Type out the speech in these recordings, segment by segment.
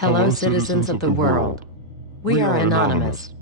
Hello, citizens of the world. We are anonymous.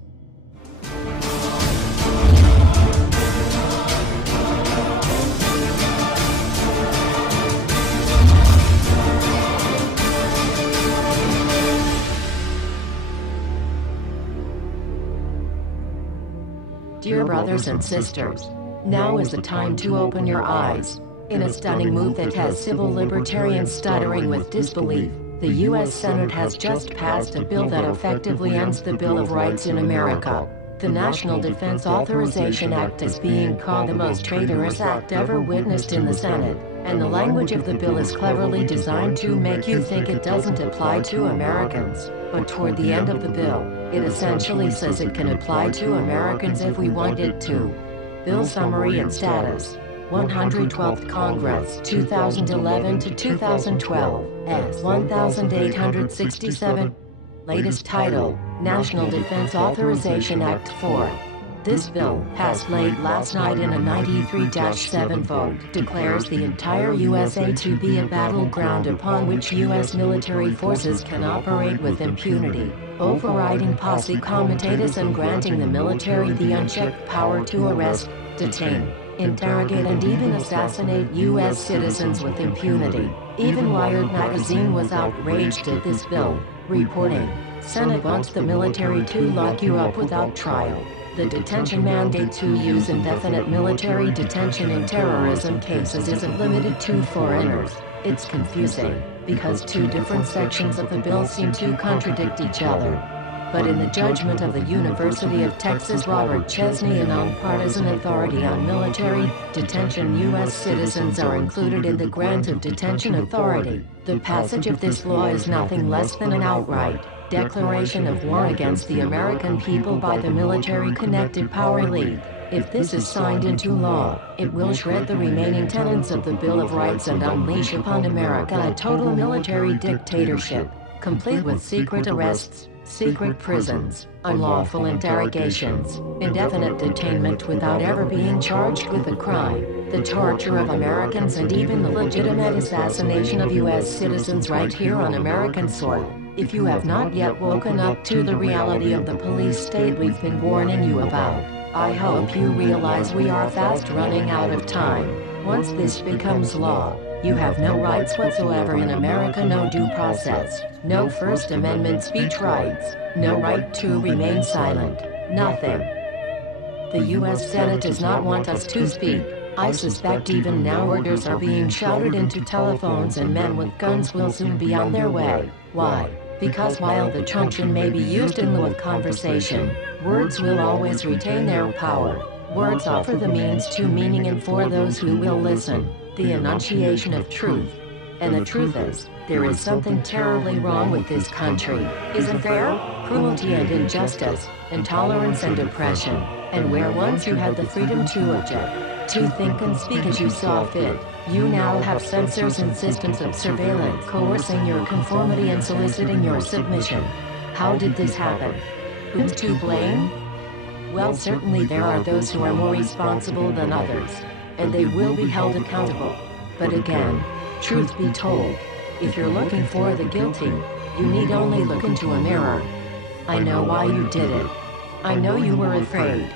Dear brothers and sisters, now is the time to open your eyes. In a stunning move that has civil libertarians stuttering with disbelief, the U.S. Senate has just passed a bill that effectively ends the Bill of Rights in America. The National Defense Authorization Act is being called the most traitorous act ever witnessed in the Senate, and the language of the bill is cleverly designed to make you think it doesn't apply to Americans. But toward the end of the bill, it essentially says it can apply to Americans if we want it to. Bill summary and status. 112th Congress, 2011 to 2012, S. 1867. Latest title, National Defense Authorization Act 4. This bill, passed late last night in a 93-7 vote, declares the entire USA to be a battleground upon which U.S. military forces can operate with impunity, overriding posse comitatus and granting the military the unchecked power to arrest, detain, interrogate and even assassinate U.S. citizens with impunity. Even Wired magazine was outraged at this bill, reporting, Senate wants the military to lock you up without trial. The detention mandate to use indefinite military detention in terrorism cases isn't limited to foreigners. It's confusing, because two different sections of the bill seem to contradict each other. But in the judgment of the University of Texas Robert Chesney, a nonpartisan authority on military detention, U.S. citizens are included in the grant of detention authority. The passage of this law is nothing less than an outright declaration of war against the American people by the military-connected power elite. If this is signed into law, it will shred the remaining tenets of the Bill of Rights and unleash upon America a total military dictatorship, complete with secret arrests, secret prisons, unlawful interrogations, indefinite detainment without ever being charged with a crime, the torture of Americans and even the legitimate assassination of U.S. citizens right here on American soil. If you have not yet woken up to the reality of the police state we've been warning you about, I hope you realize we are fast running out of time. Once this becomes law, you have no rights whatsoever in America, no due process, no First Amendment speech rights, no right to remain silent, nothing. The U.S. Senate does not want us to speak. I suspect even now orders are being shouted into telephones and men with guns will soon be on their way. Why? Because while the truncheon may be used in lieu of conversation, words will always retain their power. Words offer the means to meaning and for those who will listen, the enunciation of truth. And the truth is, there is something terribly wrong with this country, isn't there? Cruelty and injustice, intolerance and oppression, and where once you had the freedom to object, to think and speak as you saw fit, you now have censors and systems of surveillance coercing your conformity and soliciting your submission. How did this happen? Who's to blame? Well, certainly there are those who are more responsible than others, and they will be held accountable. But again, truth be told, if you're looking for the guilty, you need only look into a mirror. I know why you did it. I know you were afraid.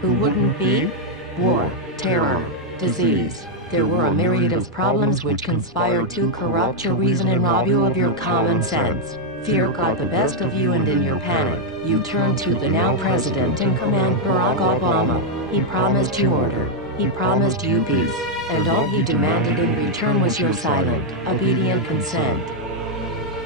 Who wouldn't be? War, terror, disease. There were a myriad of problems which conspired to corrupt your reason and rob you of your common sense. Fear got the best of you, and in your panic, you turned to the now president in command, Barack Obama. He promised you order. He promised you peace. And all he demanded in return was your silent, obedient consent.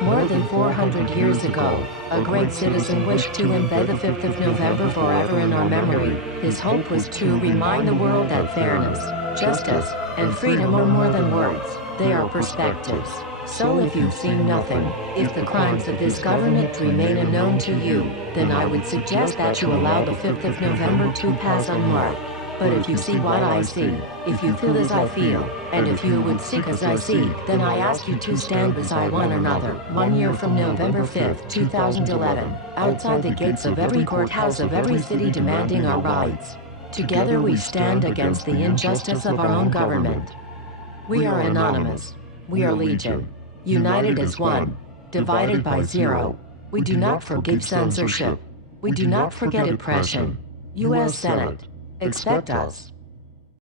More than 400 years ago, a great citizen wished to embed the 5th of November forever in our memory. His hope was to remind the world that fairness, justice, and freedom are more than words, they are perspectives. So if you've seen nothing, if the crimes of this government remain unknown to you, then I would suggest that you allow the 5th of November to pass unmarked. But if you see what I see, if you feel as I feel, and if you would seek as I seek, then I ask you to stand beside one another, 1 year from November 5th, 2011, outside the gates of every courthouse of every city demanding our rights. Together we stand against the injustice of our own government. We are anonymous. We are legion. United as one. divided by 0. We do not forgive censorship. We do not forget oppression. U.S. Senate. Expect us.